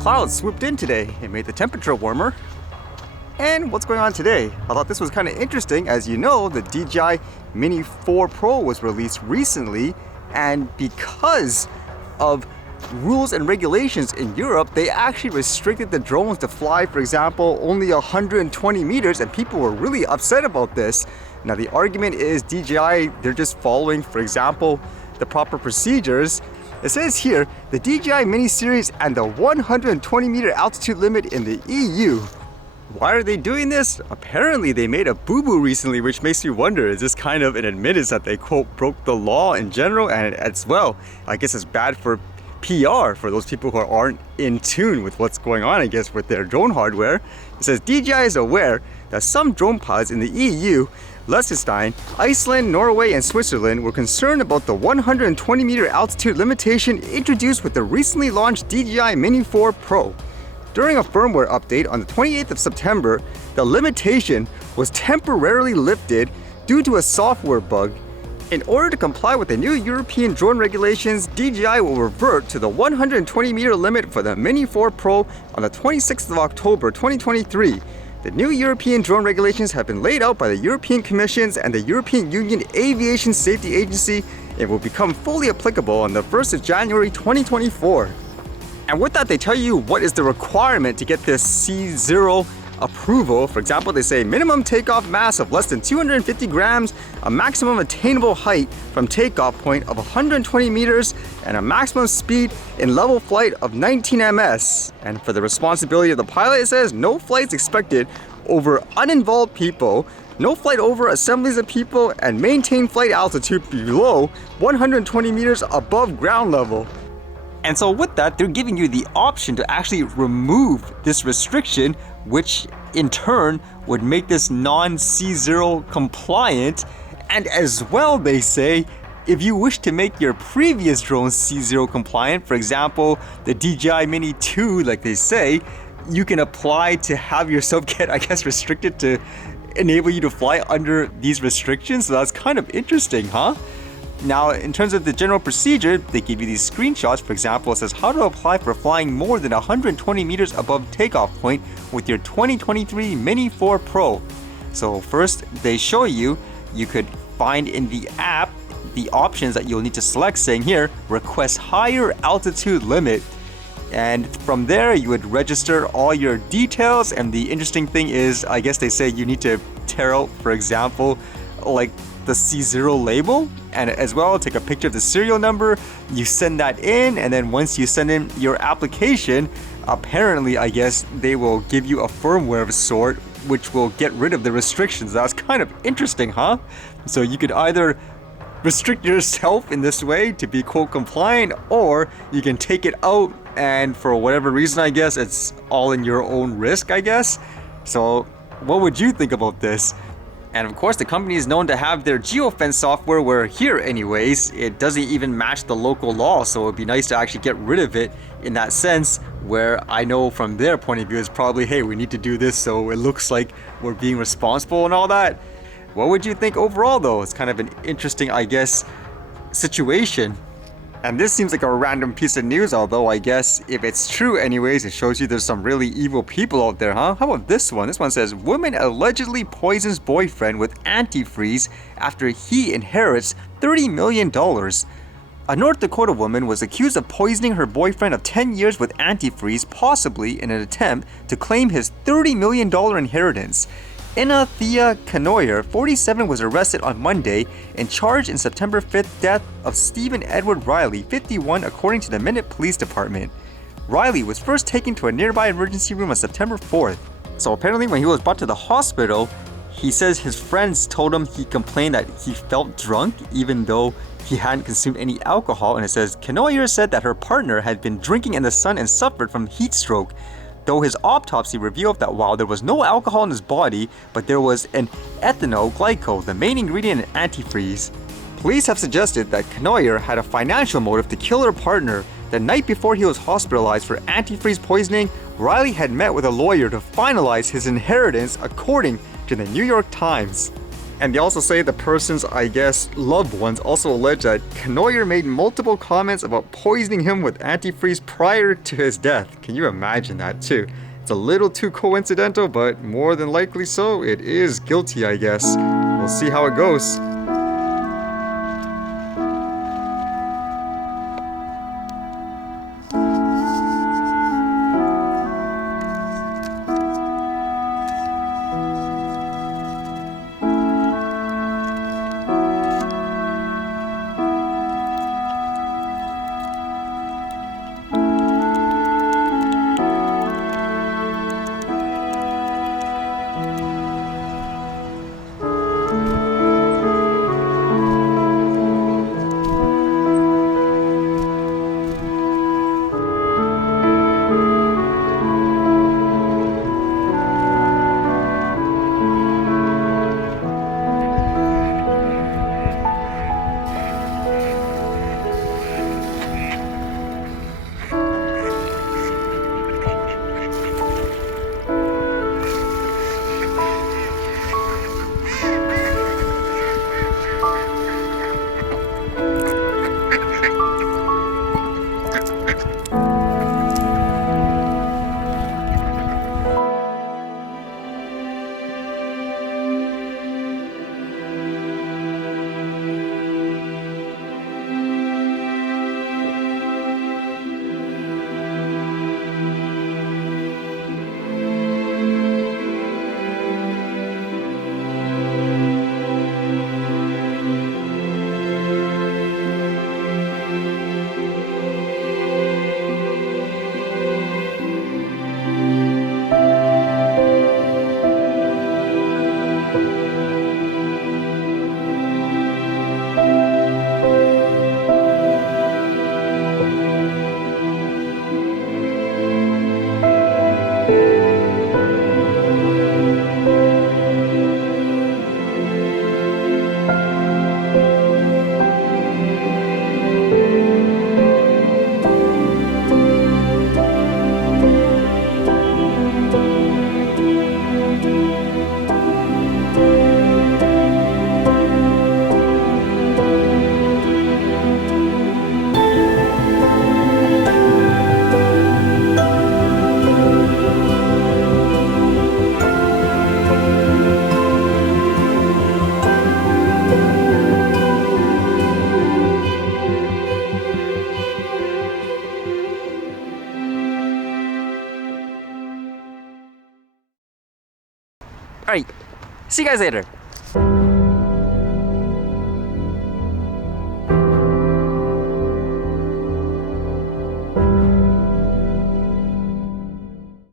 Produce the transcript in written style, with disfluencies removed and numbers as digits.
clouds swooped in today. It made the temperature warmer. And what's going on today? I thought this was kind of interesting. As you know, the DJI Mini 4 Pro was released recently, and because of rules and regulations in Europe, they actually restricted the drones to fly, for example, only 120 meters, and people were really upset about this. Now the argument is DJI, they're just following, for example, the proper procedures. It says here, the DJI Mini series and the 120 meter altitude limit in the EU. Why are they doing this? Apparently they made a boo-boo recently, which makes me wonder, is this kind of an admittance that they, quote, broke the law in general? And as well, I guess it's bad for PR for those people who aren't in tune with what's going on, I guess, with their drone hardware. It says DJI is aware that some drone pilots in the EU, Liechtenstein, Iceland, Norway, and Switzerland were concerned about the 120 meter altitude limitation introduced with the recently launched DJI Mini 4 Pro. During a firmware update on the 28th of September, the limitation was temporarily lifted due to a software bug. In order to comply with the new European drone regulations, DJI will revert to the 120 meter limit for the Mini 4 Pro on the 26th of October 2023. The new European drone regulations have been laid out by the European Commission and the European Union Aviation Safety Agency and will become fully applicable on the 1st of January 2024. And with that, they tell you what is the requirement to get this C0 approval. For example, they say minimum takeoff mass of less than 250 grams, a maximum attainable height from takeoff point of 120 meters, and a maximum speed in level flight of 19 ms. And for the responsibility of the pilot, it says no flights expected over uninvolved people, no flight over assemblies of people, and maintain flight altitude below 120 meters above ground level. And so with that, they're giving you the option to actually remove this restriction, which in turn would make this non-C0 compliant. And as well, they say, if you wish to make your previous drone C0 compliant, for example, the DJI Mini 2, like they say, you can apply to have yourself get, I guess, restricted to enable you to fly under these restrictions. So that's kind of interesting, huh? Now, in terms of the general procedure, they give you these screenshots. For example, it says how to apply for flying more than 120 meters above takeoff point with your 2023 Mini 4 Pro. So first, they show you could find in the app the options that you'll need to select, saying here, request higher altitude limit. And from there, you would register all your details. And the interesting thing is, I guess they say you need to tear out, for example, like the C0 label, and as well take a picture of the serial number. You send that in, and then once you send in your application, apparently, I guess, they will give you a firmware of a sort which will get rid of the restrictions. That's kind of interesting, huh? So you could either restrict yourself in this way to be quote compliant, or you can take it out and for whatever reason, I guess, it's all in your own risk, I guess. So what would you think about this? And of course, the company is known to have their geofence software where here anyways, it doesn't even match the local law. So it'd be nice to actually get rid of it in that sense, where I know from their point of view, it's probably, hey, we need to do this so it looks like we're being responsible and all that. What would you think overall though? It's kind of an interesting, I guess, situation. And this seems like a random piece of news, although I guess if it's true anyways, it shows you there's some really evil people out there, huh? How about this one? This one says, woman allegedly poisons boyfriend with antifreeze after he inherits $30 million. A North Dakota woman was accused of poisoning her boyfriend of 10 years with antifreeze, possibly in an attempt to claim his $30 million inheritance. Ina Thea Canoyer, 47, was arrested on Monday and charged in September 5th death of Stephen Edward Riley, 51, according to the Minute Police Department. Riley was first taken to a nearby emergency room on September 4th. So apparently when he was brought to the hospital, he says his friends told him he complained that he felt drunk even though he hadn't consumed any alcohol. And it says Canoyer said that her partner had been drinking in the sun and suffered from heat stroke. Though his autopsy revealed that while there was no alcohol in his body, but there was an ethanol glycol, the main ingredient in antifreeze. Police have suggested that Canoyer had a financial motive to kill her partner. The night before he was hospitalized for antifreeze poisoning, Riley had met with a lawyer to finalize his inheritance, according to the New York Times. And they also say the person's, I guess, loved ones also allege that Kanoyer made multiple comments about poisoning him with antifreeze prior to his death. Can you imagine that too? It's a little too coincidental, but more than likely so, it is guilty, I guess. We'll see how it goes. Alright, see you guys later.